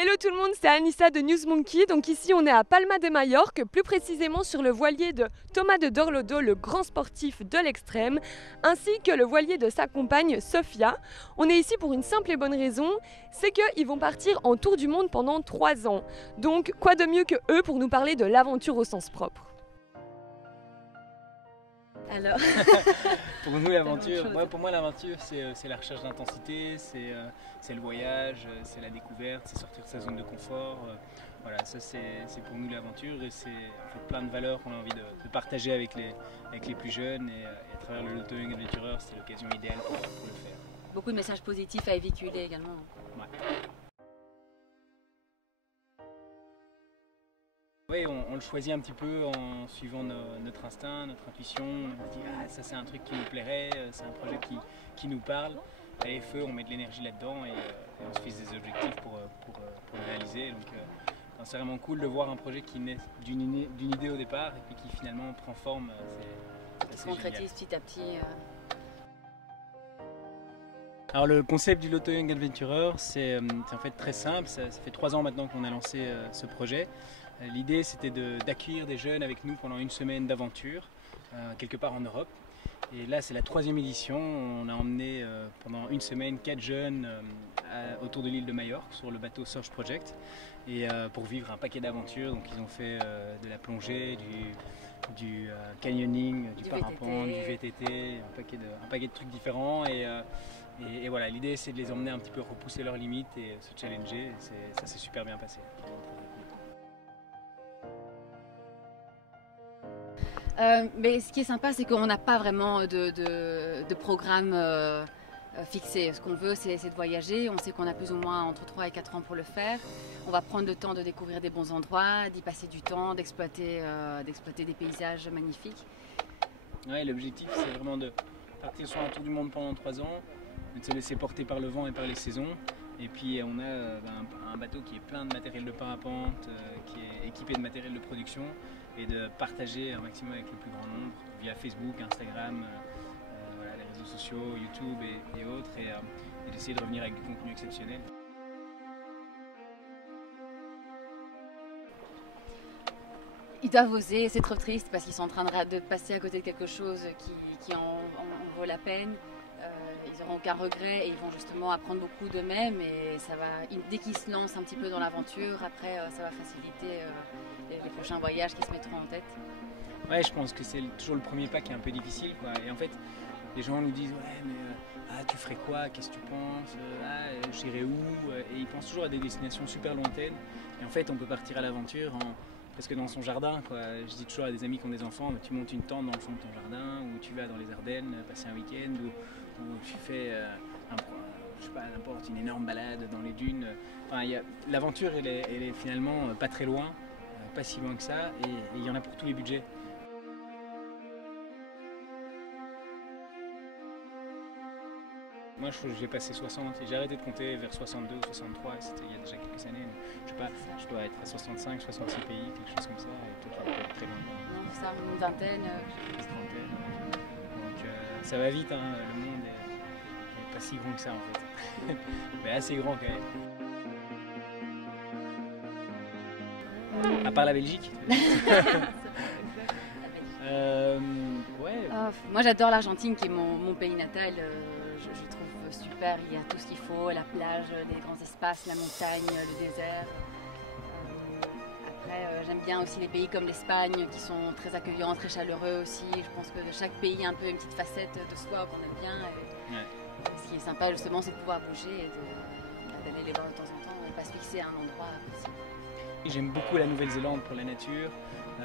Hello tout le monde, c'est Anissa de News Monkey. Donc ici on est à Palma de Majorque, plus précisément sur le voilier de Thomas de Dorlodot, le grand sportif de l'extrême, ainsi que le voilier de sa compagne Sofia. On est ici pour une simple et bonne raison, c'est qu'ils vont partir en tour du monde pendant 3 ans. Donc quoi de mieux que eux pour nous parler de l'aventure au sens propre. Alors Pour nous, l'aventure, pour moi, l'aventure, c'est la recherche d'intensité, c'est le voyage, c'est la découverte, c'est sortir de sa zone de confort. Voilà, ça c'est pour nous l'aventure et c'est en fait plein de valeurs qu'on a envie de partager avec les plus jeunes et à travers le Loto Young Adventurer, c'est l'occasion idéale pour le faire. Beaucoup de messages positifs à véhiculer également. Ouais. Oui, on le choisit un petit peu en suivant notre instinct, notre intuition. On se dit ça c'est un truc qui nous plairait, c'est un projet qui nous parle. Allez feu, on met de l'énergie là-dedans et on se fixe des objectifs pour le réaliser. Donc c'est vraiment cool de voir un projet qui naît d'une idée au départ et puis qui finalement prend forme. Se concrétise petit à petit. Alors le concept du Loto Young Adventurer, c'est en fait très simple. Ça fait 3 ans maintenant qu'on a lancé ce projet. L'idée c'était d'accueillir des jeunes avec nous pendant une semaine d'aventure, quelque part en Europe. Et là c'est la 3e édition, on a emmené pendant une semaine 4 jeunes autour de l'île de Majorque sur le bateau Surge Project et pour vivre un paquet d'aventures. Donc ils ont fait de la plongée, du canyoning, du parapente, du VTT, un paquet de trucs différents et voilà, l'idée c'est de les emmener un petit peu repousser leurs limites et se challenger. Ça s'est super bien passé. Mais ce qui est sympa, c'est qu'on n'a pas vraiment de programme fixé. Ce qu'on veut, c'est de voyager. On sait qu'on a plus ou moins entre 3 et 4 ans pour le faire. On va prendre le temps de découvrir des bons endroits, d'y passer du temps, d'exploiter des paysages magnifiques. Ouais, l'objectif, c'est vraiment de partir sur un tour du monde pendant 3 ans, de se laisser porter par le vent et par les saisons. Et puis on a un bateau qui est plein de matériel de parapente, qui est équipé de matériel de production et de partager un maximum avec le plus grand nombre via Facebook, Instagram, voilà, les réseaux sociaux, YouTube et autres et d'essayer de revenir avec du contenu exceptionnel. Ils doivent oser, c'est trop triste parce qu'ils sont en train de passer à côté de quelque chose qui en vaut la peine. Ils n'auront aucun regret et ils vont justement apprendre beaucoup d'eux-mêmes et dès qu'ils se lancent un petit peu dans l'aventure, après ça va faciliter les prochains voyages qui se mettront en tête. Ouais, je pense que c'est toujours le premier pas qui est un peu difficile, quoi. Et en fait, les gens nous disent ouais mais tu ferais quoi, qu'est-ce que tu penses, j'irai où, et ils pensent toujours à des destinations super lointaines. Et en fait, on peut partir à l'aventure presque dans son jardin, quoi. Je dis toujours à des amis qui ont des enfants, tu montes une tente dans le fond de ton jardin, ou tu vas dans les Ardennes passer un week-end, ou tu fais je sais pas, n'importe, une énorme balade dans les dunes. Enfin, l'aventure elle est finalement pas très loin, pas si loin que ça, et il y en a pour tous les budgets. Moi j'ai passé 60, j'ai arrêté de compter vers 62 ou 63, c'était il y a déjà quelques années. Je sais pas, je dois être à 65, 66 pays, quelque chose comme ça, et toi tu dois être très loin. Non, ça, une vingtaine. Une trentaine. Donc ça va vite, hein, le monde est pas si grand que ça en fait. Mais assez grand quand même. À part la Belgique. Ouais. Moi j'adore l'Argentine qui est mon pays natal. Je trouve super, il y a tout ce qu'il faut, la plage, les grands espaces, la montagne, le désert. Après j'aime bien aussi les pays comme l'Espagne qui sont très accueillants, très chaleureux aussi. Je pense que chaque pays a un peu une petite facette de soi qu'on aime bien. Ce qui est sympa justement, c'est de pouvoir bouger et d'aller les voir de temps en temps et pas se fixer à un endroit précis. J'aime beaucoup la Nouvelle-Zélande pour la nature,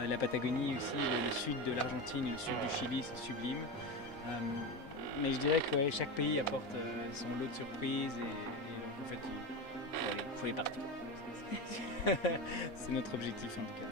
la Patagonie aussi, le sud de l'Argentine, le sud du Chili, c'est sublime. Mais je dirais que chaque pays apporte son lot de surprises et en fait il faut aller partout. C'est notre objectif en tout cas.